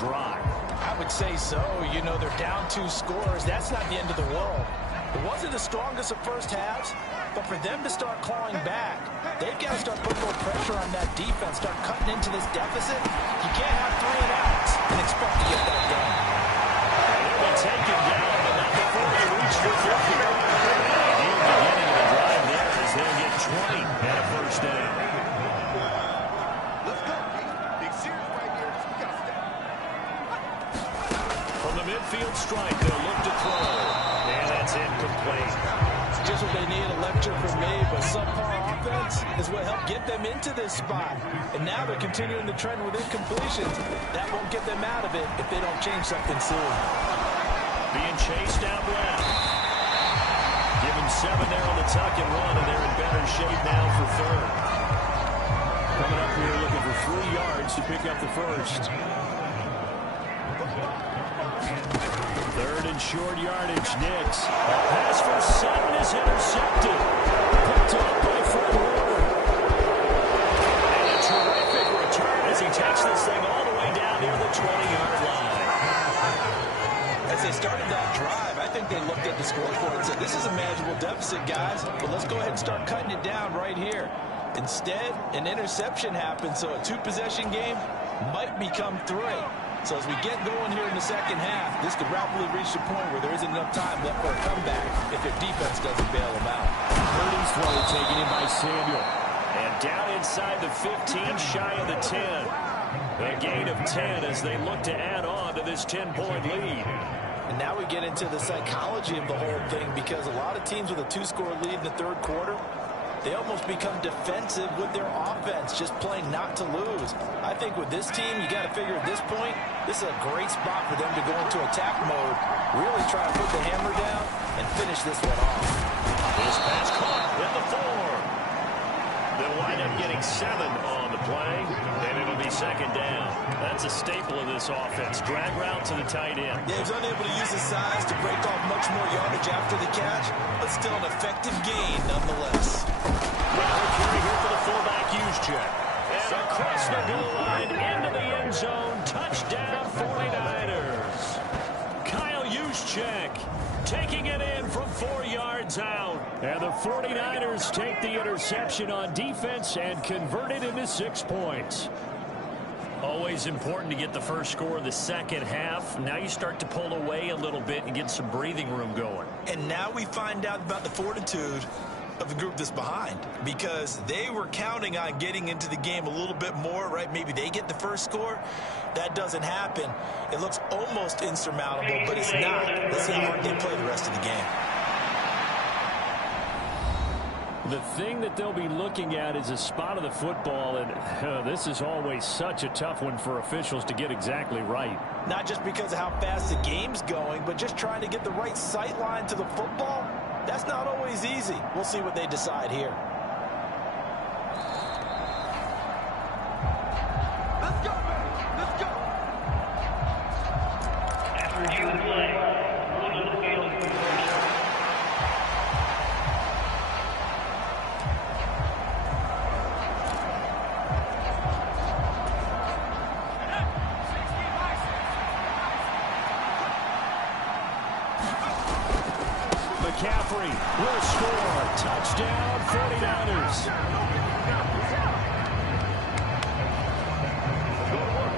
drive. I would say so. You know, they're down 2 scores. That's not the end of the world. It wasn't the strongest of first halves, but for them to start clawing back, they've got to start putting more pressure on that defense, start cutting into this deficit. You can't have 3 and outs and expect to get that done. They will take him down, but not before they reach the 50. The beginning of the drive there is they'll get 20 and a first down. Let's go, big series right here. We got to step. From the midfield strike, they'll look to throw. And that's incomplete. It's just what they need, a lecture from me, but subpar offense is what helped get them into this spot. And now they're continuing the trend with incompletions. That won't get them out of it if they don't change something soon. Being chased out left. Give him 7 there on the tuck and run, and they're in better shape now for third. Coming up here looking for 3 yards to pick up the first. Third and short yardage, Nix. A pass for Sutton is intercepted. Picked up by Fred Warner. And a terrific return as he takes this thing all the way down near the 20-yard line. As they started that drive, I think they looked at the scoreboard and said, this is a manageable deficit, guys, but let's go ahead and start cutting it down right here. Instead, an interception happened, so a 2-possession game might become 3. So as we get going here in the second half, this could rapidly reach the point where there isn't enough time left for a comeback if their defense doesn't bail them out. Purdy's throw taken in by Samuel. And down inside the 15, shy of the 10. A gain of 10 as they look to add on to this 10-point lead. And now we get into the psychology of the whole thing, because a lot of teams with a 2-score lead in the third quarter, they almost become defensive with their offense, just playing not to lose. I think with this team, you got to figure at this point, this is a great spot for them to go into attack mode, really try to put the hammer down and finish this one off. This pass caught in the 4. They'll wind up getting 7 on the play, and it'll be second down. That's a staple of this offense. Drag route to the tight end. Yeah, he's unable to use his size to break off much more yardage after the catch, but still an effective gain nonetheless. Well, carry here for the fullback Juszczyk. And across the goal line into the end zone. Touchdown 49ers. Kyle Juszczyk taking it in from 4 yards out. And the 49ers take the interception on defense and convert it into 6 points. Always important to get the first score of the second half. Now you start to pull away a little bit and get some breathing room going. And now we find out about the fortitude of the group that's behind, because they were counting on getting into the game a little bit more, right? Maybe they get the first score. That doesn't happen. It looks almost insurmountable, but it's not. Let's see how hard they play the rest of the game. The thing that they'll be looking at is a spot of the football, and this is always such a tough one for officials to get exactly right. Not just because of how fast the game's going, but just trying to get the right sight line to the football. That's not always easy. We'll see what they decide here. Let's go, baby. Let's go. After you play, rules of the field. McCaffrey will score. Touchdown 49ers.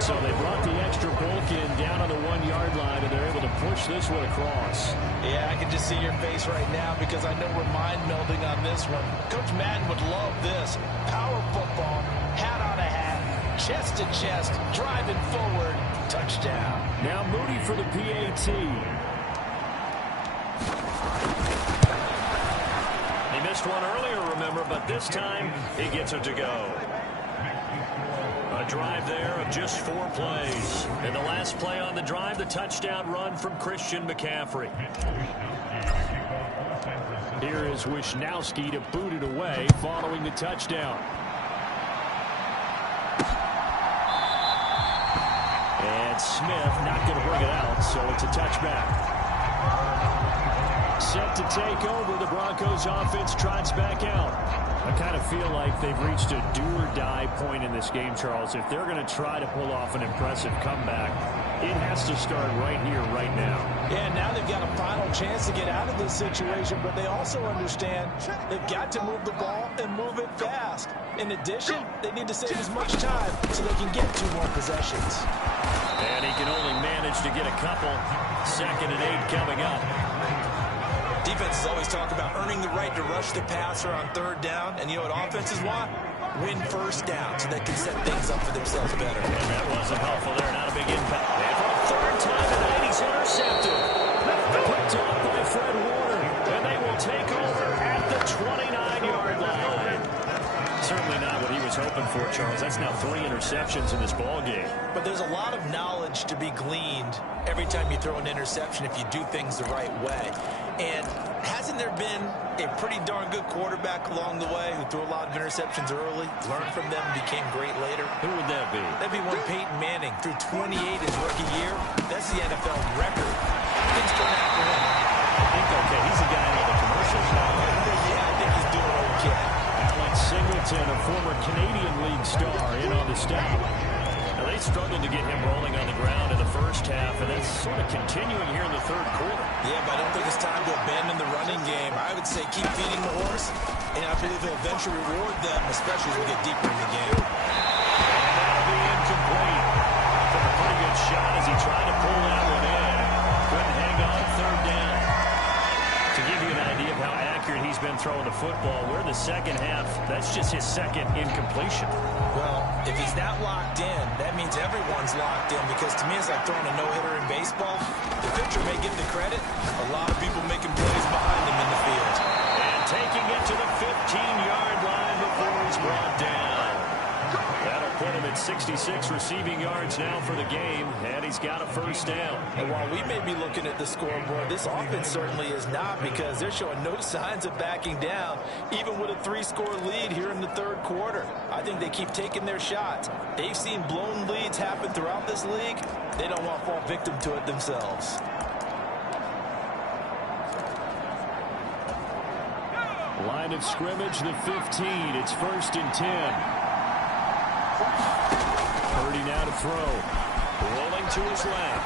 So they brought the extra bulk in down on the 1-yard line, and they're able to push this one across. Yeah, I can just see your face right now, because I know we're mind-melding on this one. Coach Madden would love this. Power football, hat on a hat, chest to chest, driving forward, touchdown. Now Moody for the PAT. He missed one earlier, remember, but this time he gets it to go. A drive there of just 4 plays. And the last play on the drive, the touchdown run from Christian McCaffrey. Here is Wisnowski to boot it away following the touchdown. And Smith not going to bring it out, so it's a touchback. Set to take over, the Broncos offense trots back out. I kind of feel like they've reached a do-or-die point in this game, Charles. If they're going to try to pull off an impressive comeback, It has to start right here, right now. Yeah, now they've got a final chance to get out of this situation, but they also understand they've got to move the ball and move it fast. In addition, they need to save as much time so they can get 2 more possessions. And he can only manage to get a couple. 2nd and 8 coming up. Defenses always talk about earning the right to rush the passer on 3rd down, and you know what offenses want? Win 1st down so they can set things up for themselves better. And that wasn't helpful there. Not a big impact. And for a 3rd time tonight, he's intercepted. Picked up by Fred Warner. And they will take over at the 29-yard line. Certainly not what he was hoping for, Charles. That's now 3 interceptions in this ball game. But there's a lot of knowledge to be gleaned every time you throw an interception if you do things the right way. And hasn't there been a pretty darn good quarterback along the way who threw a lot of interceptions early, learned from them, and became great later? Who would that be? That'd be one Peyton Manning. Threw 28 his rookie year. That's the NFL record. Things turn out for him. I think, okay, he's a guy in all the commercials now. Yeah, I think he's doing okay. Alex Singleton, a former Canadian League star, in on the stop. Now, they struggled to get him rolling on the ground in the 1st half, and that's sort of continuing here in the 3rd quarter. Yeah, but I don't think it's time to abandon the running game. I would say keep feeding the horse, and I believe he'll eventually reward them, especially as we get deeper in the game. And that'll be incomplete. Took a pretty good shot as he tried to pull that one in. Couldn't hang on 3rd down. To give you an idea of how accurate he's been throwing the football, we're in the 2nd half. That's just his 2nd incompletion. Well, if he's that locked in, that means everyone's locked in, because to me it's like throwing a no-hitter in baseball. The pitcher may get the credit. A lot of people making plays behind him in the field. And taking it to the 15-yard line before he's brought down. That'll put him at 66 receiving yards now for the game, and he's got a 1st down. And while we may be looking at the scoreboard, this offense certainly is not, because they're showing no signs of backing down, even with a 3-score lead here in the 3rd quarter. I think they keep taking their shots. They've seen blown leads happen throughout this league. They don't want to fall victim to it themselves. Line of scrimmage, the 15. It's 1st and 10. Purdy now to throw. Rolling to his left.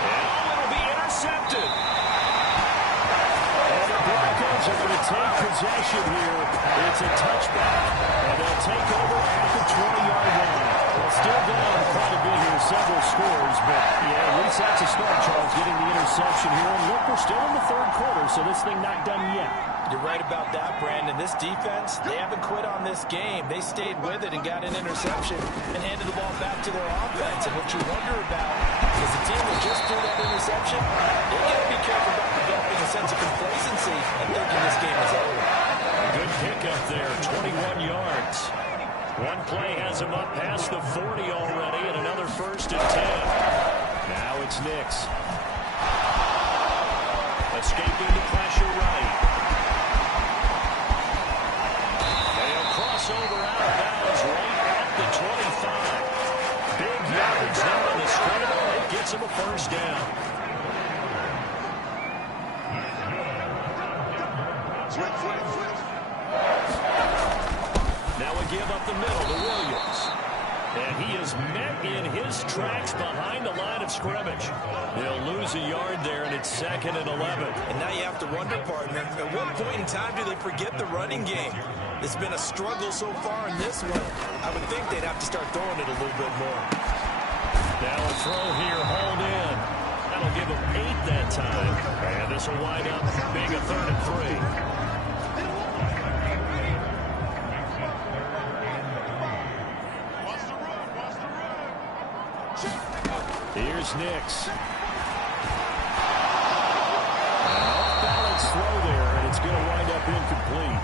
And it'll be intercepted. And the Broncos are going to take possession here. It's a touchback. And they'll take over at the 20-yard line. Well, still down quite a bit here, several scores. But, yeah, at least that's a start, Charles, getting the interception here. And look, we're still in the 3rd quarter, so this thing not done yet. You're right about that, Brandon. This defense, they haven't quit on this game. They stayed with it and got an interception and handed the ball back to their offense. And what you wonder about is the team that just threw that interception, they got to be careful about developing a sense of complacency and thinking this game is over. Good pickup there, 21 yards. One play has him up past the 40 already, and another 1st and 10. Now it's Nix. Escaping the pressure right. Over out of bounds right at the 25. Big yardage there on the scramble. It gets him a 1st down. Now a give up the middle to Williams. And he is met in his tracks behind the line of scrimmage. They'll lose a yard there, and it's 2nd and 11. And now you have to wonder, partner, at what point in time do they forget the running game? It's been a struggle so far in this one. I would think they'd have to start throwing it a little bit more. Now a throw here, hauled in. That'll give them 8 that time. And this will wind up being a 3rd and 3. Here's Nix. Off-balance throw there, and it's going to wind up incomplete.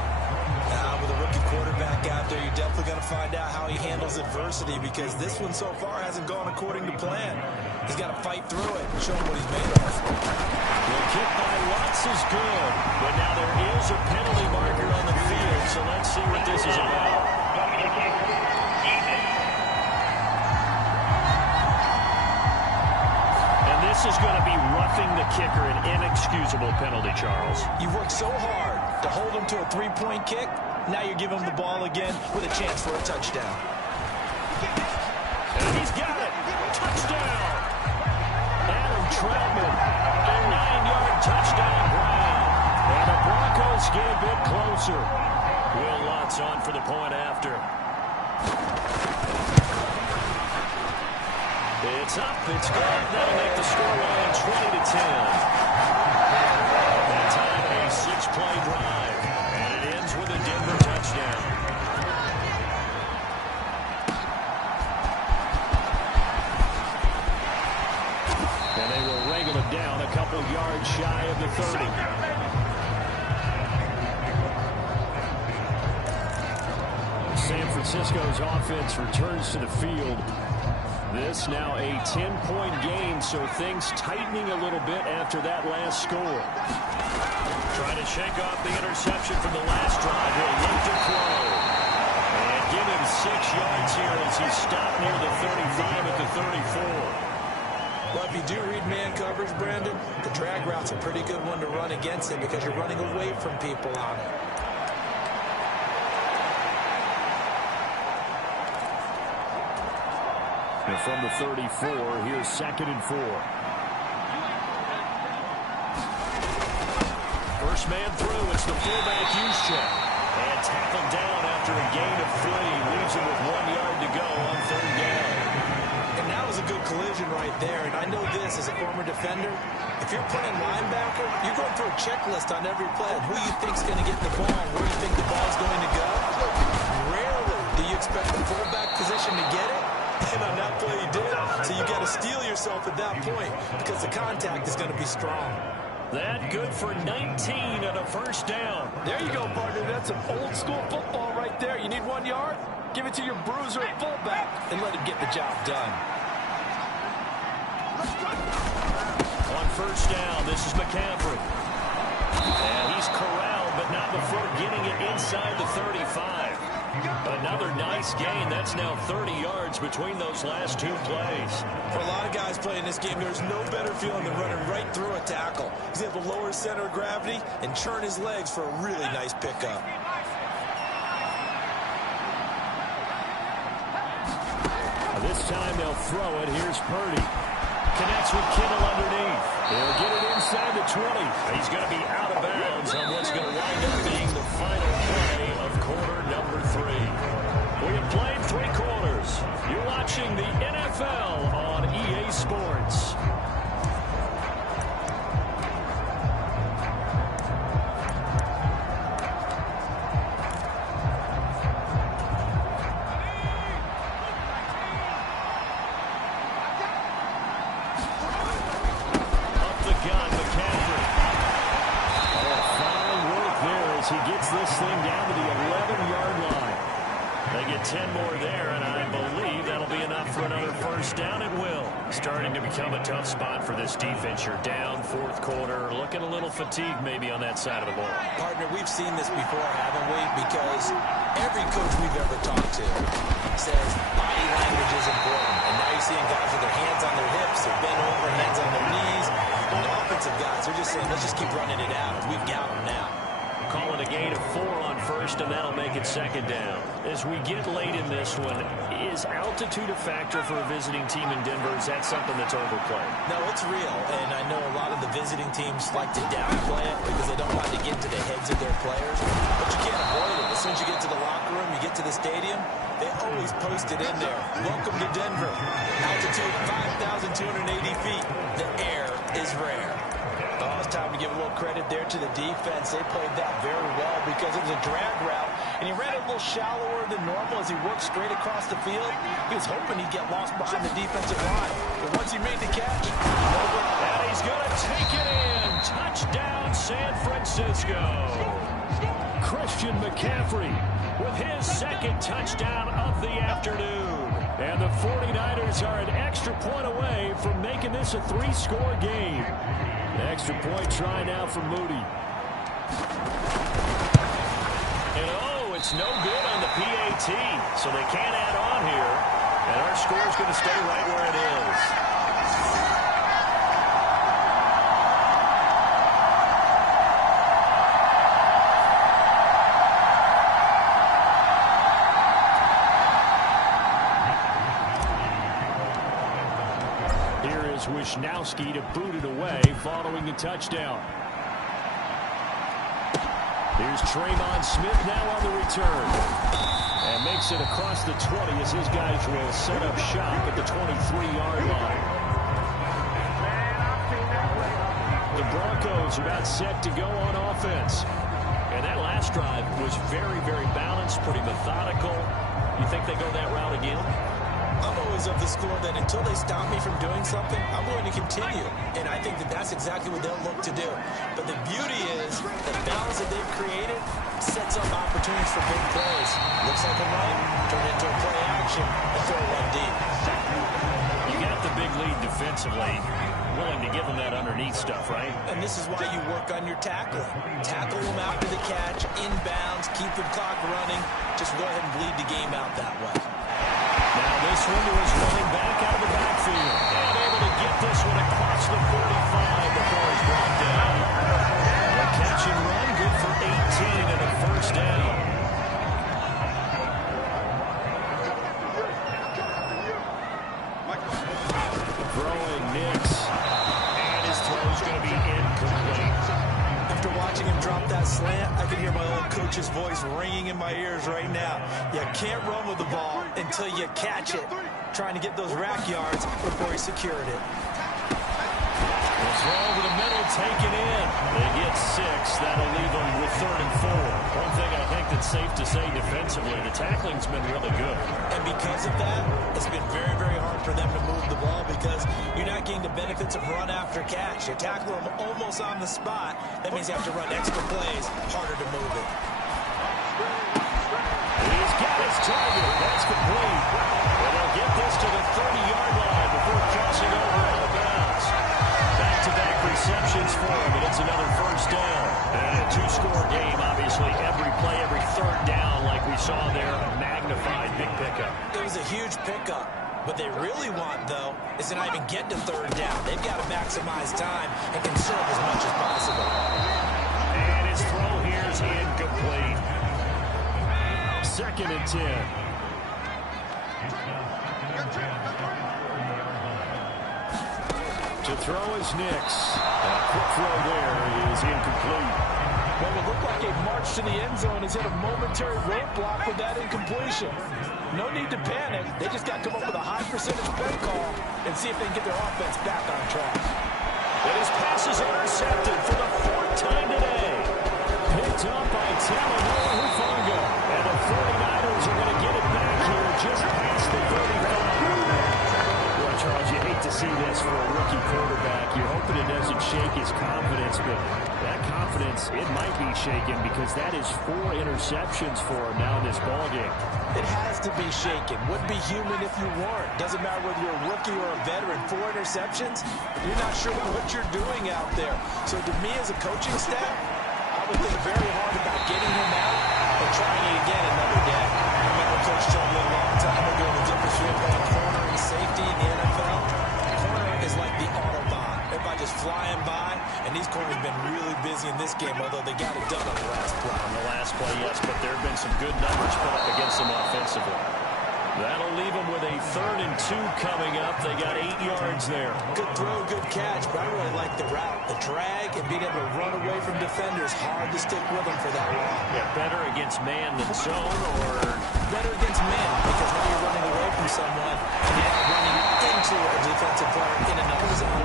With a rookie quarterback out there, you're definitely going to find out how he handles adversity, because this one so far hasn't gone according to plan. He's got to fight through it and show him what he's made of. The kick by Watts is good, but now there is a penalty marker on the field, so let's see what this is about. And this is going to be roughing the kicker, an inexcusable penalty, Charles. You worked so hard to hold him to a 3-point kick. Now you're giving him the ball again with a chance for a touchdown. And he's got it. Touchdown. closer. Will Lutz on for the point after. It's up. It's good. That'll make the scoreline 20-10. That time a 6-play drive. And it ends with a Denver touchdown. And they will wrangle it down a couple yards shy of the 30. San Francisco's offense returns to the field. This now a 10-point game, so things tightening a little bit after that last score. Trying to shake off the interception from the last drive. He'll look to throw. And give him 6 yards here as he's stopped near the 35 at the 34. Well, if you do read man coverage, Brandon, the drag route's a pretty good one to run against him because you're running away from people on it. And from the 34, here's 2nd and 4. First man through, it's the fullback Juszczyk. And tackled down after a gain of 3. Leaves him with 1 yard to go on 3rd down. And that was a good collision right there. And I know this as a former defender. If you're playing linebacker, you're going through a checklist on every play of who you think's going to get the ball, where you think the ball's going to go. Rarely do you expect the fullback position to get it. And on that play he did. So you got to steel yourself at that point because the contact is going to be strong. That good for 19 and a first down. There you go, partner. That's some old school football right there. You need 1 yard? Give it to your bruiser at fullback and let him get the job done. On first down, this is McCaffrey. And he's corralled, but not before getting it inside the 35. Another nice gain. That's now 30 yards between those last 2 plays. For a lot of guys playing this game, there's no better feeling than running right through a tackle. He's able to lower his center of gravity and churn his legs for a really nice pickup. This time they'll throw it. Here's Purdy. Connects with Kittle underneath. He'll get it inside the 20. He's going to be out of bounds on what's going to wind up being the final play of quarter number 3. We have played 3 quarters. You're watching the NFL on EA Sports. He gets this thing down to the 11-yard line. They get 10 more there, and I believe that'll be enough for another first down. It will. Starting to become a tough spot for this defense. You're down 4th quarter, looking a little fatigued maybe on that side of the ball. Partner, we've seen this before, haven't we? Because every coach we've ever talked to says body language is important. And now you're seeing guys with their hands on their hips, they're bent over, hands on their knees. And the offensive guys, they're just saying, let's just keep running it out. We've got them now. Calling a gain of 4 on first, and that'll make it 2nd down. As we get late in this one, is altitude a factor for a visiting team in Denver? Is that something that's overplayed? No, it's real, and I know a lot of the visiting teams like to downplay it because they don't want to get into the heads of their players, but you can't avoid it. As soon as you get to the locker room, you get to the stadium, they always post it in there. Welcome to Denver. Altitude 5,280 feet. The air is rare. Oh, it's time to give a little credit there to the defense. They played that very well because it was a drag route, and he ran it a little shallower than normal as he worked straight across the field. He was hoping he'd get lost behind the defensive line, but once he made the catch, and he's going to take it in. Touchdown, San Francisco. Christian McCaffrey with his 2nd touchdown of the afternoon. And the 49ers are an extra point away from making this a 3-score game. Extra point try now for Moody. And oh, it's no good on the PAT, so they can't add on here. And our score's going to stay right where it is. Wisnowski to boot it away following the touchdown. Here's Tremon Smith now on the return. And makes it across the 20 as his guys will set up shop at the 23-yard line. The Broncos about set to go on offense. And that last drive was very, very balanced, pretty methodical. You think they go that route again? I'm always of the school that until they stop me from doing something, I'm going to continue. And I think that that's exactly what they'll look to do. But the beauty is the balance that they've created sets up opportunities for big plays. Looks like a run, turn into a play action, and throw one deep. You got the big lead defensively. Willing to give them that underneath stuff, right? And this is why you work on your tackling. Tackle them after the catch, inbounds, keep the clock running. Just go ahead and bleed the game out that way. Now this one is running back out of the backfield. And able to get this one across the 45 before he's brought down. A catch and run, good for 18 and a first down. Throwing Nix. And his throw is going to be incomplete. After watching him drop that slant, I can hear my old coach's voice ringing in my ears right now. You can't run with the ball until you catch it. Trying to get those rack yards before he secured it. The throw over the middle, taken in. They get 6. That'll leave them with 3rd and 4. One thing I think that's safe to say defensively, the tackling's been really good. And because of that, it's been very, very hard for them to move the ball because you're not getting the benefits of run after catch. You tackle them almost on the spot. That means you have to run extra plays, harder to move it. He's got his target. That's complete. And they'll get this to the 30-yard line before crossing over out of bounds. Back-to-back receptions for him, and it's another first down. And a 2-score game, obviously. Every play, every third down, like we saw there, a magnified big pickup. It was a huge pickup. What they really want, though, is to not even get to 3rd down. They've got to maximize time and conserve as much as possible. And his throw here is incomplete. 2nd and 10. To throw is Nix. A quick throw there is incomplete. Well, it looked like a march to the end zone has hit a momentary roadblock with that incompletion. No need to panic. They just got to come up with a high percentage play call and see if they can get their offense back on track. And his pass is intercepted for the 4th time today. Picked up by Talanoa Hufanga. And the 49ers are going to get it back here just past the 35. Boy, Charles, you hate to see this for a rookie quarterback. You're hoping it doesn't shake his confidence, but that confidence, it might be shaken because that is 4 interceptions for him now in this ballgame. It has to be shaken. Wouldn't be human if you weren't. Doesn't matter whether you're a rookie or a veteran. 4 interceptions, you're not sure what you're doing out there. So to me as a coaching staff, I would think very hard about getting him out and trying it again another day. I remember Coach told me a long time ago the difference between playing corner and safety in the NFL. Corner is like the Autobahn. Everybody just flying by, and these corners have been really busy in this game, although they got it done on the last play. On the last play, yes, but there have been some good numbers put up against them offensively. That'll leave them with a 3rd and 2 coming up. They got 8 yards there. Good throw, good catch, but I really like the route. The drag and being able to run away from defenders, hard to stick with them for that long. Yeah, better against man than zone, or better against man, because now you're running away from someone and you're not running into a defensive player in another zone.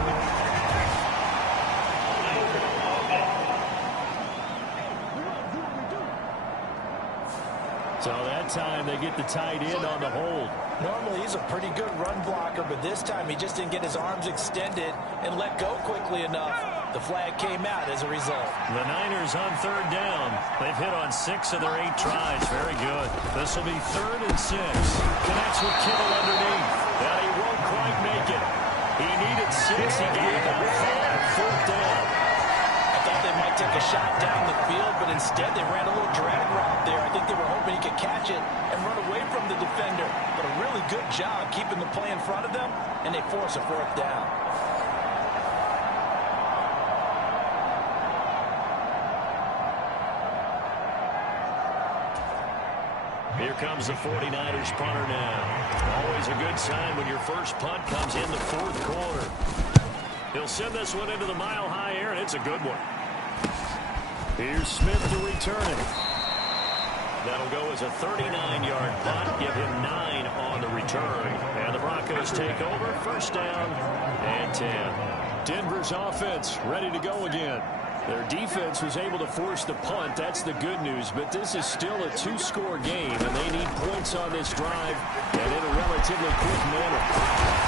So that time they get the tight end on the hold. Normally he's a pretty good run blocker, but this time he just didn't get his arms extended and let go quickly enough. The flag came out as a result. The Niners on 3rd down. They've hit on 6 of their 8 tries. Very good. This will be 3rd and 6. Connects with Kittle underneath. Now he won't quite make it. He needed 6. He got about 5. 4th down. I thought they might take a shot down the field, but instead they ran a little drag route there. I think they were hoping he could catch it and run away from the defender. But a really good job keeping the play in front of them, and they force a 4th down. Here comes the 49ers punter now. Always a good sign when your first punt comes in the 4th quarter. He'll send this one into the mile-high air, and it's a good one. Here's Smith to return it. That'll go as a 39-yard punt. Give him 9 on the return. And the Broncos take over. First down and 10. Denver's offense ready to go again. Their defense was able to force the punt. That's the good news. But this is still a 2-score game, and they need points on this drive and in a relatively quick manner.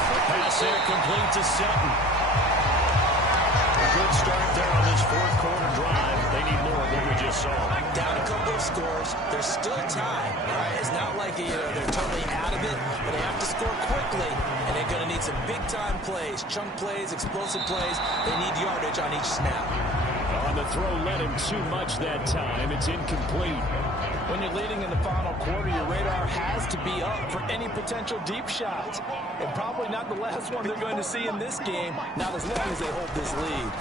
The pass incomplete to Sutton. A good start there on this fourth quarter drive. They need more of what we just saw. Down a couple of scores. There's still time. Right? It's not like they're totally out of it, but they have to score quickly, and they're going to need some big-time plays, chunk plays, explosive plays. They need yardage on each snap. On the throw, led him too much that time. It's incomplete. When you're leading in the final quarter, your radar has to be up for any potential deep shots. And probably not the last one they're going to see in this game, not as long as they hold this lead.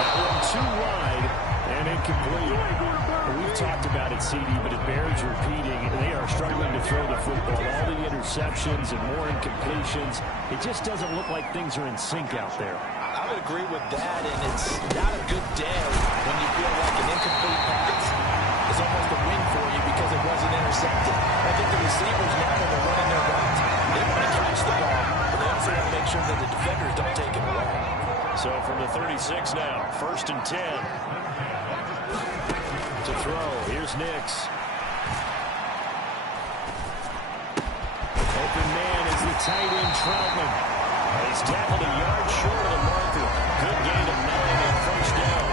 That one too wide and incomplete. We've talked about it, CD, but it bears repeating. They are struggling to throw the football. All the interceptions and more incompletions. It just doesn't look like things are in sync out there. I would agree with that, and it's not a good day when you feel like an incomplete pass is almost a win for you because it wasn't intercepted. I think the receivers now, when they're running their routes, they want to catch the ball, but they also want to make sure that the defenders don't take it away. So from the 36 now, first and 10. To throw, here's Nix. Open man is the tight end Troutman. He's tackled a yard short of the marker. Good gain of 9 on first down.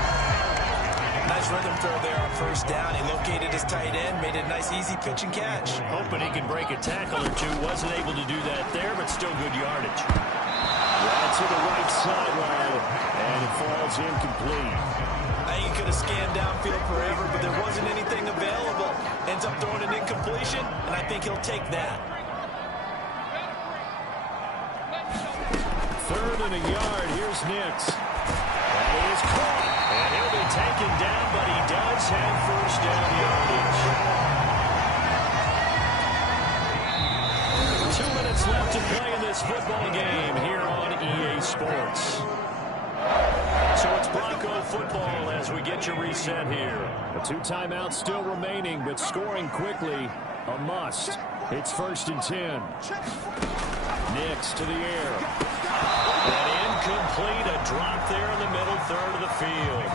Nice rhythm throw there on first down. He located his tight end, made it a nice easy pitch and catch. Hoping he can break a tackle or two. Wasn't able to do that there, but still good yardage. Right to the right sideline, and it falls incomplete. I think he could have scanned downfield forever, but there wasn't anything available. Ends up throwing an incompletion, and I think he'll take that. Third and a yard. Here's Nix. That is caught. And he'll be taken down, but he does have first down yardage. 2 minutes left to play in this football game here on EA Sports. So it's Bronco football as we get you reset here. The 2 timeouts still remaining, but scoring quickly, a must. It's first and 10. Nix to the air. And incomplete, a drop there in the middle third of the field.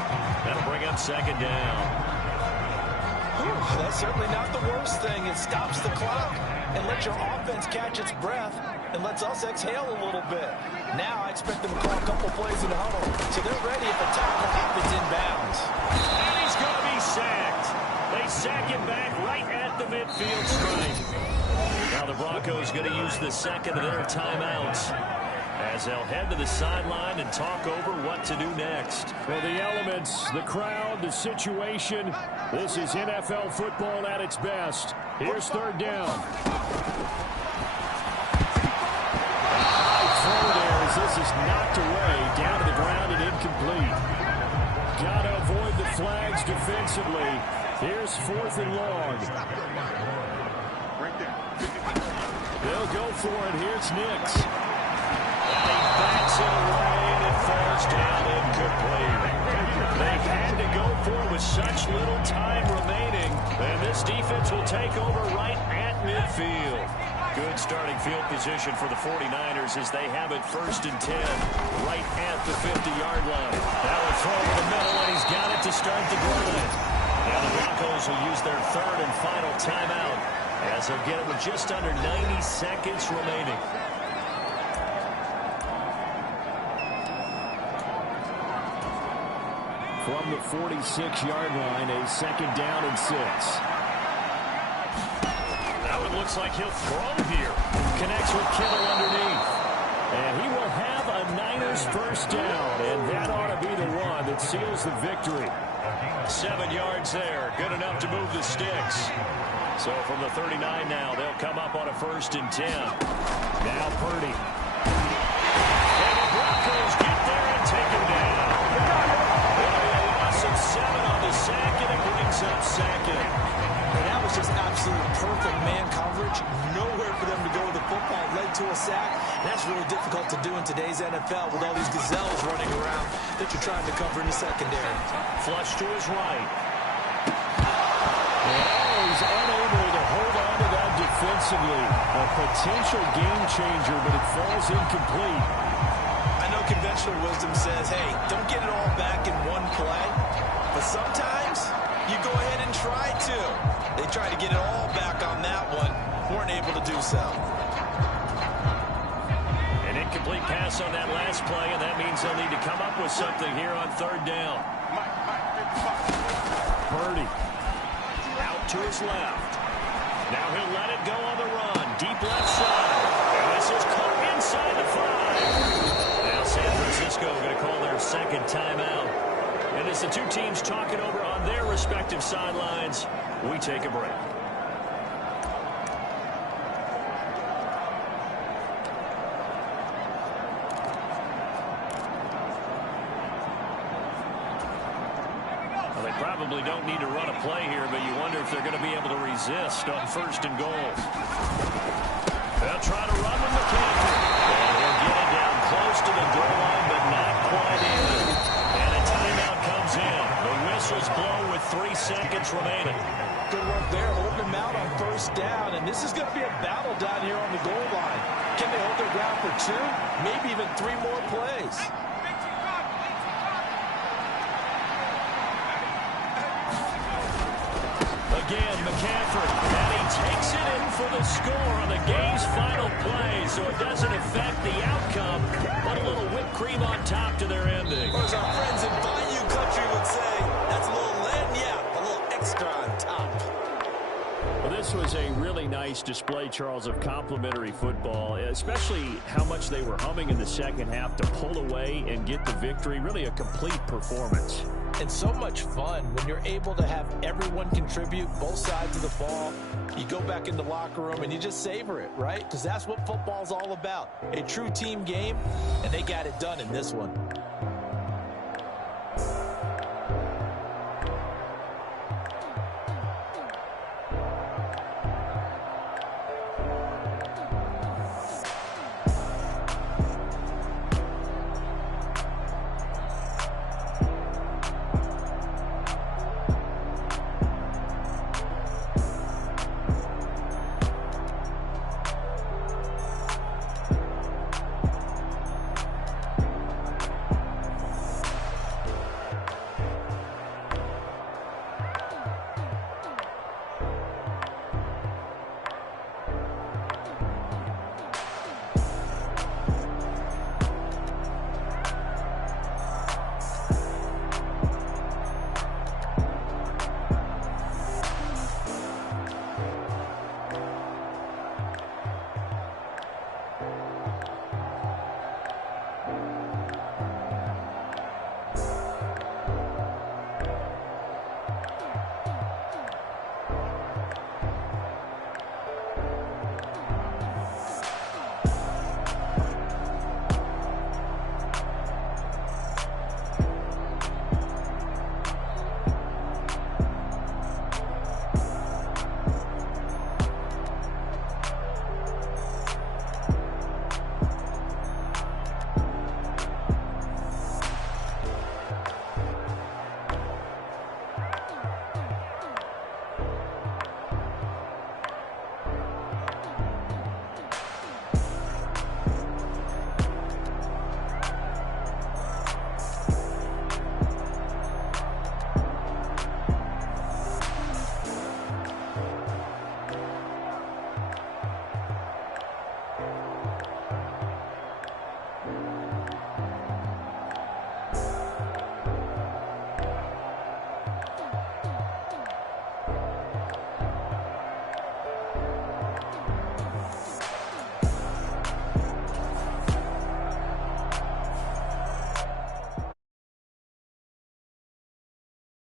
That'll bring up second down. That's certainly not the worst thing. It stops the clock and lets your offense catch its breath and lets us exhale a little bit. Now I expect them to call a couple plays in the huddle, so they're ready if a tackle happens inbounds. And he's going to be sacked. They sack him back right at the midfield stripe. Now the Broncos going to use the second of their timeouts as they'll head to the sideline and talk over what to do next. For the elements, the crowd, the situation, this is NFL football at its best. Here's third down. Throw there as this is knocked away, down to the ground and incomplete. Got to avoid the flags defensively. Here's fourth and long. They'll go for it. Here's Nix. And he backs it away, and it falls down incomplete. They had to go for it with such little time remaining. And this defense will take over right at midfield. Good starting field position for the 49ers as they have it first and 10 right at the 50-yard line. Now a throw to the middle, and he's got it to start the drive. Now the Broncos will use their third and final timeout as they'll get it with just under 90 seconds remaining. From the 46-yard line, a second down and 6. Now it looks like he'll throw here. Connects with Kittle underneath. And he will have a Niners first down, and that ought to be the one that seals the victory. 7 yards there, good enough to move the sticks. So from the 39 now, they'll come up on a first and 10. Now Purdy. And the Broncos get there and take him down. A loss of 7 on the sack, and it brings up second. And that was just absolute perfect man coverage. Nowhere for them to go with the football. Led to a sack. That's is really difficult to do in today's NFL with all these gazelles running around that you're trying to cover in the secondary. Flush to his right. Oh, he's unable to hold on to that defensively. A potential game changer, but it falls incomplete. I know conventional wisdom says, hey, don't get it all back in one play. But sometimes you go ahead and try to. They tried to get it all back on that one. Weren't able to do so. An incomplete pass on that last play, and that means they'll need to come up with something here on third down. Purdy out to his left. Now he'll let it go on the run. Deep left side. And this is caught inside the 5. Now San Francisco going to call their second timeout. And as the two teams talk it over on their respective sidelines, we take a break. Well, they probably don't need to run a play here, but you wonder if they're going to be able to resist on first and goal. They'll try to run with McCaffrey. And he'll get it down close to the goal line, but not quite in. And a timeout comes in. The whistles blow with 3 seconds remaining. Good work there, holding them out on first down. And this is going to be a battle down here on the goal line. Can they hold their ground for 2, maybe even 3 more plays? Again, McCaffrey, and he takes it in for the score on the game's final play, so it doesn't affect the outcome, but a little whipped cream on top to their ending. Or as our friends in Bayou Country would say, that's a little lagniappe, a little extra on top. Well, this was a really nice display, Charles, of complimentary football, especially how much they were humming in the second half to pull away and get the victory. Really a complete performance. And so much fun when you're able to have everyone contribute, both sides of the ball. You go back in the locker room and you just savor it, right? Because that's what football's all about. A true team game, and they got it done in this one.